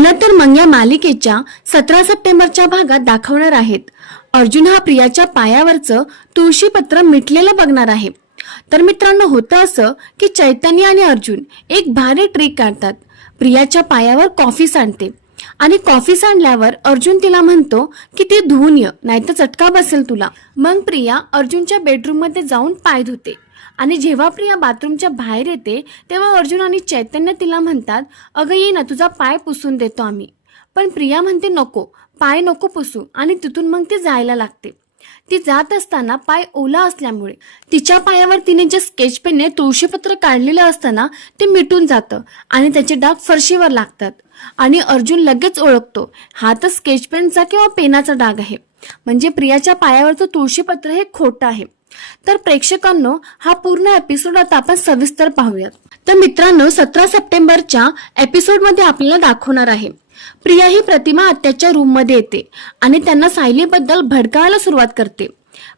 ठरलं तर मग या मालिकेच्या सतरा सप्टेंबरच्या भागात दाखवणार आहेत. अर्जुन हा प्रियाच्या पायावरचं तुळशीपत्र मिटलेलं बघणार आहे. तर मित्रांनो होतं असं की चैतन्य आणि अर्जुन एक भारी ट्रिक काढतात. प्रियाच्या पायावर कॉफी सांडते. आणि कॉफी सांडल्यावर अर्जुन तिला म्हणतो की ती धुवून ये नाहीतर चटका बसेल तुला. मग प्रिया अर्जुनच्या बेडरूममध्ये जाऊन पाय धुते. आणि जेव्हा प्रिया बाथरूमच्या बाहेर येते तेव्हा अर्जुन आणि चैतन्य तिला म्हणतात अगं ये ना तुझा पाय पुसून देतो आम्ही. पण प्रिया म्हणते नको पाय नको पुसू आणि तिथून मग ती जायला लागते. ती जात असताना पाय ओला असल्यामुळे तिच्या पायावर तिने जे स्केच पेनने तुळशीपत्र काढलेलं असताना ते मिटून जातं आणि त्याचे डाग फरशीवर लागतात. आणि अर्जुन लगेच ओळखतो हा तर स्केच पेनचा किंवा पेनाचा डाग आहे. म्हणजे प्रियाच्या पायावरचं तुळशीपत्र हे खोटं आहे. तर प्रेक्षकांनो हा पूर्ण एपिसोड आता आपण सविस्तर पाहूयात. तर मित्रांनो सतरा सप्टेंबरच्या एपिसोडमध्ये आपल्याला दाखवणार आहे. प्रिया ही प्रतिमा आत्याच्या रूममध्ये येते आणि त्यांना सायलीबद्दल भडकावायला सुरुवात करते.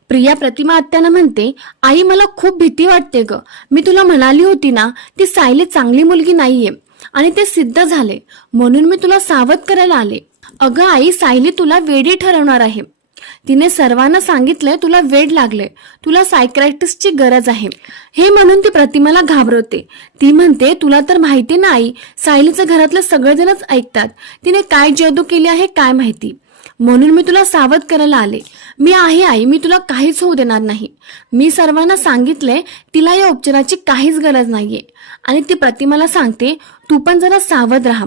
प्रिया प्रतिमा आत्यानं म्हणते आई मला खूप भीती वाटते ग. मी तुला म्हणाली होती ना ती सायली चांगली मुलगी नाहीये आणि ते सिद्ध झाले. म्हणून मी तुला सावध करायला आले. अगं आई सायली तुला वेडी ठरवणार आहे. तिने सर्वांना सांगितलंय तुला वेड लागले तुला सायक्रॅटिस्टची गरज आहे. हे म्हणून ती प्रतिमाला घाबरवते. ती म्हणते तुला तर माहिती नाही सायलीचं घरातलं सगळेजणच ऐकतात. तिने काय जादू केली आहे काय माहिती? म्हणून मी तुला सावध करायला आले. मी आहे आई मी तुला काहीच होऊ देणार नाही. मी सर्वांना सांगितलंय तिला या उपचाराची काहीच गरज नाहीये. आणि ती प्रतिमाला सांगते तू पण जरा सावध राहा.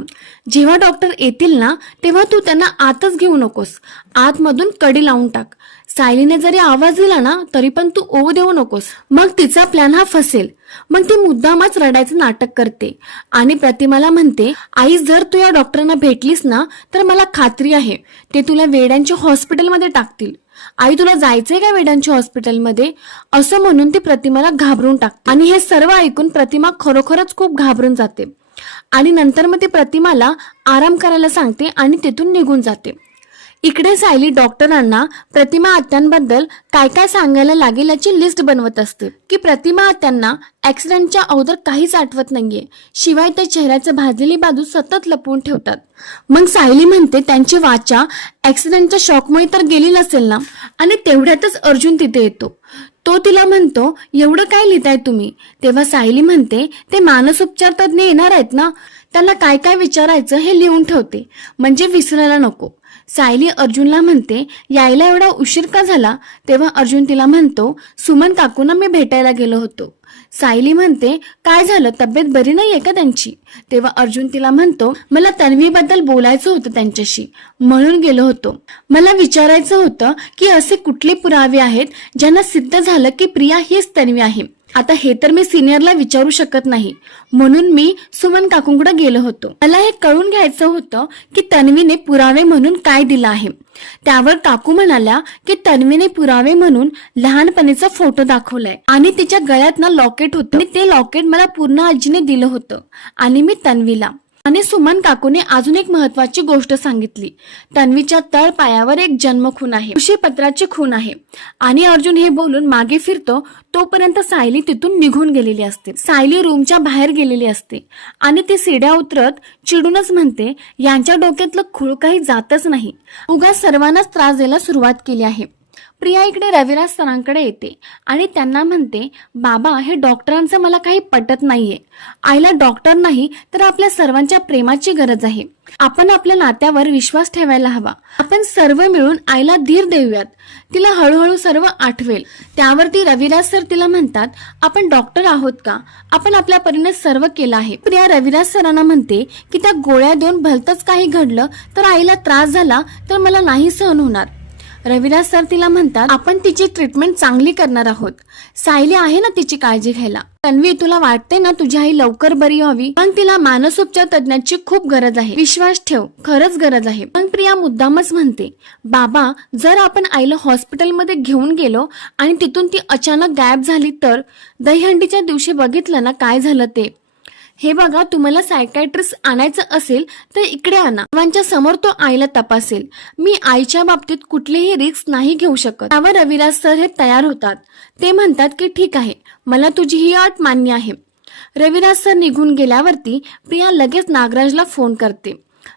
जेव्हा डॉक्टर येतील ना तेव्हा तू त्यांना आतच घेऊ नकोस. आतमधून कडी लावून टाक. सायलीने जरी आवाज दिला ना तरी पण तू ओव देऊ नकोस. मग तिचा प्लॅन हा फसेल. मग ती मुद्दामच रडायचं नाटक करते. आणि प्रतिमाला म्हणते आई जर तू या डॉक्टरांना भेटलीस ना तर मला खात्री आहे. ते तुला वेड्यांच्या हॉस्पिटलमध्ये टाकतील. आई तुला जायचंय का वेडांच्या हॉस्पिटलमध्ये असं म्हणून ती प्रतिमाला घाबरून टाकते. आणि हे सर्व ऐकून प्रतिमा खरोखरच खूप घाबरून जाते. आणि नंतर मग ती प्रतिमाला आराम करायला सांगते आणि तिथून निघून जाते. इकडे सायली डॉक्टरांना प्रतिमा आत्यांबद्दल काय काय सांगायला लागेल याची लिस्ट बनवत असते. की प्रतिमा आत्यांना ऍक्सिडेंटच्या अगोदर काहीच आठवत नाहीये. शिवाय त्या चेहऱ्याचं भाजलेली बाजू सतत लपवून ठेवतात. मग सायली म्हणते त्यांची वाचा ऍक्सिडेंटच्या शॉकमुळे तर गेली नसेल ना? आणि तेवढ्यातच अर्जुन तिथे येतो. तो तिला म्हणतो एवढं काय लिहिताय तुम्ही? तेव्हा सायली म्हणते ते मानसोपचार तज्ज्ञ येणार आहेत ना? त्यांना काय काय विचारायचं हे लिहून ठेवते. म्हणजे विसरायला नको. सायली अर्जुनला म्हणते यायला एवढा उशीर का झाला? तेव्हा अर्जुन तिला म्हणतो सुमन काकूंना मी भेटायला गेलो होतो. सायली म्हणते काय झालं? तब्येत बरी नाही आहे का त्यांची? तेव्हा अर्जुन तिला म्हणतो मला तन्वीबद्दल बोलायचं होतं त्यांच्याशी. म्हणून गेलो होतो. मला विचारायचं होतं की असे कुठले पुरावे आहेत ज्यांना सिद्ध झालं की प्रिया हीच तन्वी आहे? आता हे तर मी सिनियरला विचारू शकत नाही. म्हणून मी सुमन काकूंकडे गेलो होतो. मला हे कळून घ्यायचं होतं की तन्वीने पुरावे म्हणून काय दिलं आहे. त्यावर काकू म्हणाल्या की तन्वीने पुरावे म्हणून लहानपणीचा फोटो दाखवलाय आणि तिच्या गळ्यात ना लॉकेट होतं. ते लॉकेट मला पूर्ण आजीने दिलं होतं आणि मी तन्वीला. आणि सुमन काकूने अजून एक महत्वाची गोष्ट सांगितली. तन्वीच्या तळ पायावर एक जन्मखून आहे. कृषी खून आहे. आणि अर्जुन हे बोलून मागे फिरतो तोपर्यंत सायली तिथून निघून गेलेली असते. सायली रूमच्या बाहेर गेलेली असते. आणि ती सिड्या उतरत चिडूनच म्हणते यांच्या डोक्यातलं खूळ काही जातच नाही. उगा सर्वांनाच त्रास द्यायला सुरुवात केली आहे. प्रिया इकडे रविराज सरांकडे येते आणि त्यांना म्हणते बाबा हे डॉक्टरांचं मला काही पटत नाहीये. आईला डॉक्टर नाही तर आपल्या सर्वांच्या प्रेमाची गरज आहे. आपण आपल्या नात्यावर विश्वास ठेवायला हवा. आपण सर्व मिळून आईला धीर देऊयात. तिला हळूहळू सर्व आठवेल. त्यावरती रविराज सर तिला म्हणतात आपण डॉक्टर आहोत का? आपण आपल्या परीने सर्व केलं आहे. प्रिया रविराज सरांना म्हणते की त्या गोळ्या देऊन भलतच काही घडलं तर आईला त्रास झाला तर मला नाही सहन होणार. रविदास सर तिला म्हणतात आपण तिची ट्रीटमेंट चांगली करणार आहोत. सायली आहे ना तिची काळजी घ्यायला. तन्वी तुला वाटते ना तुझी आई लवकर बरी व्हावी? पण तिला मानसोपचार तज्ञाची खूप गरज आहे. विश्वास ठेव खरंच गरज आहे. पण प्रिया मुद्दामच म्हणते बाबा जर आपण आईला हॉस्पिटलमध्ये घेऊन गेलो आणि तिथून ती अचानक गायब झाली तर? दहीहंडीच्या दिवशी बघितलं ना काय झालं ते? हे बघा तुम्हाला सायकॅट्रिस्ट आणायचं असेल तर इकडे आणा. सर्वांच्या समोर तो आईला तपासेल. मी आईच्या बाबतीत कुठलीही रिस्क नाही घेऊ शकत. त्यावर रविराज सर हे तयार होतात. ते म्हणतात की ठीक आहे मला तुझी ही अट मान्य आहे. रविराज सर निघून गेल्यावरती प्रिया लगेच नागराजला फोन करते.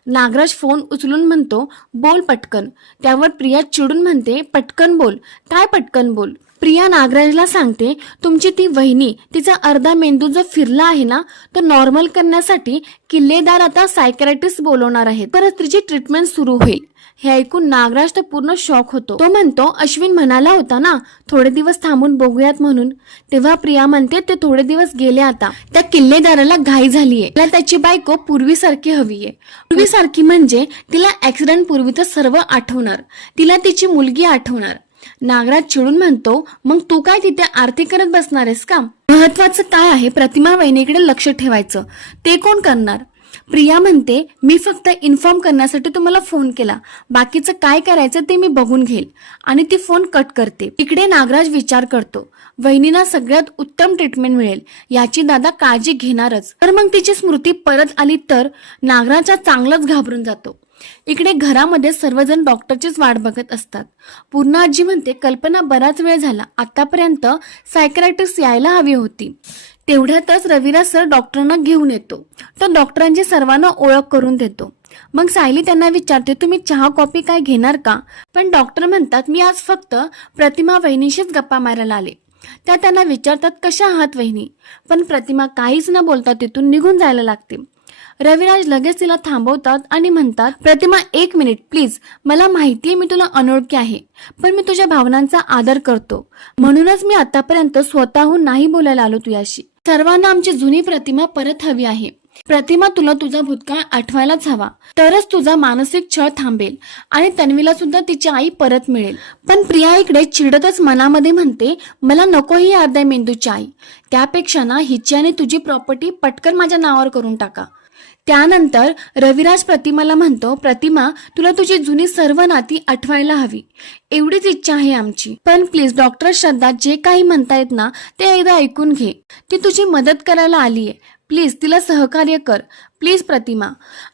नागराज फोन उचलून म्हणतो बोल पटकन. त्यावर प्रिया चिडून म्हणते पटकन बोल. काय पटकन बोल? प्रिया नागराजला सांगते तुमची ती वहिनी तिचा अर्धा मेंदू जो फिरला आहे ना तो नॉर्मल करण्यासाठी किल्लेदार आता सायकॅट्रिस्ट बोलवणार आहे परत तिची ट्रीटमेंट सुरू होईल. हे ऐकून नागराज तर पूर्ण शॉक होतो. तो म्हणतो अश्विन म्हणाला होता ना थोडे दिवस थांबून बघूयात म्हणून. तेव्हा प्रिया म्हणते ते थोडे दिवस गेले आता. त्या किल्लेदाराला घाई झालीये. तिला त्याची बायको पूर्वीसारखी हवीये. पूर्वीसारखी म्हणजे तिला ऍक्सिडेंट पूर्वीचं सर्व आठवणार. तिला तिची मुलगी आठवणार. नागराज चिडून म्हणतो मग तू काय तिथे आरती करत बसणार आहेस का? महत्वाचं काय आहे प्रतिमा वहिनीकडे लक्ष ठेवायचं. ते कोण करणार? प्रिया म्हणते मी फक्त इन्फॉर्म करण्यासाठी तुम्हाला फोन केला. बाकीचं काय करायचं ते मी बघून घेईल. आणि ती फोन कट करते. इकडे नागराज विचार करतो. वहिनीला सगळ्यात उत्तम ट्रीटमेंट मिळेल. याची दादा काळजी घेणारच. तर मग तिची स्मृती परत आली तर नागराजा चांगलाच घाबरून जातो. इकडे घरामध्ये सर्वजण डॉक्टरचीच वाट बघत असतात. पूर्ण आजी म्हणते कल्पना बराच वेळ झाला. आतापर्यंत सायक्रायटिस यायला हवी होती. तेवढ्यातच रविराज सर डॉक्टरांना घेऊन येतो. तर डॉक्टरांची सर्वांना ओळख करून देतो. मग सायली त्यांना विचारते तुम्ही चहा कॉफी काय घेणार का? पण डॉक्टर म्हणतात मी आज फक्त प्रतिमा वहिनीशीच गप्पा मारायला आले. त्या त्यांना विचारतात कशा आहात वहिनी? पण प्रतिमा काहीच न बोलता तिथून निघून जायला लागते. रविराज लगेच तिला थांबवतात आणि म्हणतात प्रतिमा एक मिनिट प्लीज मला माहितीये मी तुला अनोळखी आहे पण मी तुझ्या भावनांचा आदर करतो. म्हणूनच मी आतापर्यंत स्वतःहून नाही बोलायला आलो तुझ्याशी. सर्वांना आमची जुनी प्रतिमा परत हवी आहे. प्रतिमा तुला तुझा भूतकाळ आठवायलाच हवा. तरच तुझा मानसिक छळ थांबेल आणि तन्वीला सुद्धा तिची आई परत मिळेल. पण प्रिया इकडे चिडतच मनामध्ये म्हणते मला नको ही अर्ध्या मेंदूची आई. त्यापेक्षा ना हिची आणि तुझी प्रॉपर्टी पटकन माझ्या नावावर करून टाका. त्यानंतर रविराज प्रतिमाला म्हणतो प्रतिमा तुला तुझी जुनी सर्व नाती आठवायला हवी. एवढीच इच्छा आहे आमची. पण प्लीज डॉक्टर श्रद्धा जे काही म्हणतायत ना ते एकदा ऐकून घे. ती तुझी मदत करायला आलीये. प्लीज तिला सहकार्य कर. प्लीज प्रतिमा.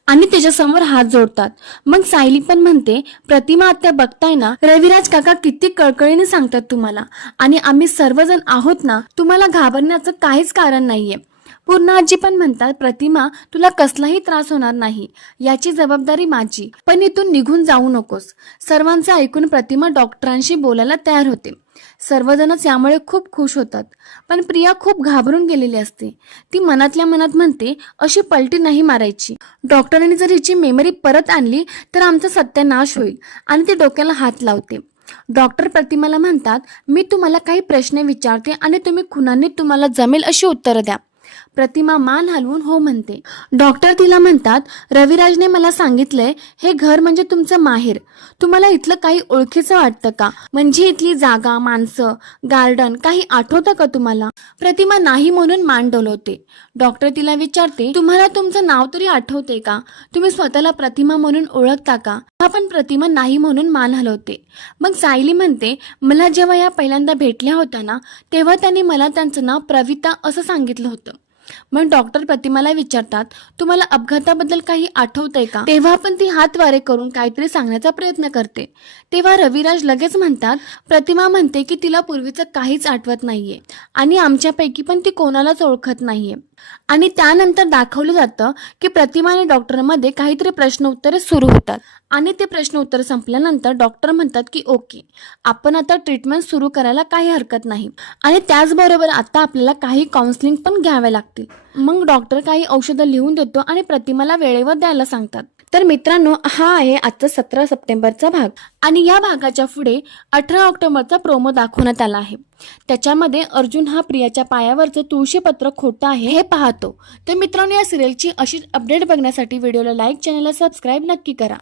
आणि त्याच्यासमोर हात जोडतात. मग सायली पण म्हणते प्रतिमा आत्या बघताय ना रविराज काका किती कळकळीने सांगतात तुम्हाला. आणि आम्ही सर्वजण आहोत ना तुम्हाला घाबरण्याचं काहीच कारण नाहीये. पूर्ण आजी पण म्हणतात प्रतिमा तुला कसलाही त्रास होणार नाही. याची जबाबदारी माझी. पण इथून निघून जाऊ नकोस. सर्वांचं ऐकून प्रतिमा डॉक्टरांशी बोलायला तयार होते. सर्वजणच यामुळे खूप खुश होतात. पण प्रिया खूप घाबरून गेलेली असते. ती मनातल्या मनात म्हणते अशी पलटी नाही मारायची. डॉक्टरांनी जर हिची मेमरी परत आणली तर आमचा सत्यानाश होईल. आणि ती डोक्याला हात लावते. डॉक्टर प्रतिमाला म्हणतात मी तुम्हाला काही प्रश्न विचारते आणि तुम्ही खुनांनी तुम्हाला जमेल अशी उत्तरं द्या. प्रतिमा मान हलवून हो म्हणते. डॉक्टर तिला म्हणतात रविराजने मला सांगितलंय हे घर म्हणजे तुमचं माहेर. तुम्हाला इथलं काही ओळखीचं वाटतं का? म्हणजे इथली जागा माणसं गार्डन काही आठवतं का तुम्हाला? प्रतिमा नाही म्हणून मान डोलवते. डॉक्टर तिला विचारते तुम्हाला तुमचं नाव तरी आठवते का? तुम्ही स्वतःला प्रतिमा म्हणून ओळखता का? हा पण प्रतिमा नाही म्हणून मान हलवते. मग सायली म्हणते मला जेव्हा या पहिल्यांदा भेटल्या होत्या ना तेव्हा त्यांनी मला त्यांचं नाव प्रविता असं सांगितलं होतं. मग डॉक्टर प्रतिमाला विचारतात तुम्हाला अपघाताबद्दल काही आठवतंय का? तेव्हा पण ती हातवारे करून काहीतरी सांगण्याचा प्रयत्न करते. तेव्हा रविराज लगेच म्हणतात प्रतिमा म्हणते की तिला पूर्वीचं काहीच आठवत नाहीये आणि आमच्यापैकी पण ती कोणालाच ओळखत नाहीये. आणि त्यानंतर दाखवलं जातं की प्रतिमा आणि डॉक्टरमध्ये काहीतरी प्रश्न उत्तरे सुरू होतात. आणि ते प्रश्न उत्तर संपल्यानंतर डॉक्टर म्हणतात की ओके आपण आता ट्रीटमेंट सुरू करायला काही हरकत नाही. आणि त्याचबरोबर आता आपल्याला काही काउन्सिलिंग पण घ्यावे लागतील. मग डॉक्टर काही औषधं लिहून देतो आणि प्रतिमाला वेळेवर द्यायला सांगतात. तर मित्रांनो हा आहे आजचा सतरा सप्टेंबरचा भाग. आणि या भागाच्या पुढे अठरा ऑक्टोबरचा प्रोमो दाखवण्यात आला आहे. त्याच्यामध्ये अर्जुन हा प्रियाच्या पायावरचं तुळशीपत्र खोटं आहे हे पाहतो. तर मित्रांनो या सिरियलची अशीच अपडेट बघण्यासाठी व्हिडिओला लाईक चॅनलला सबस्क्राईब नक्की करा.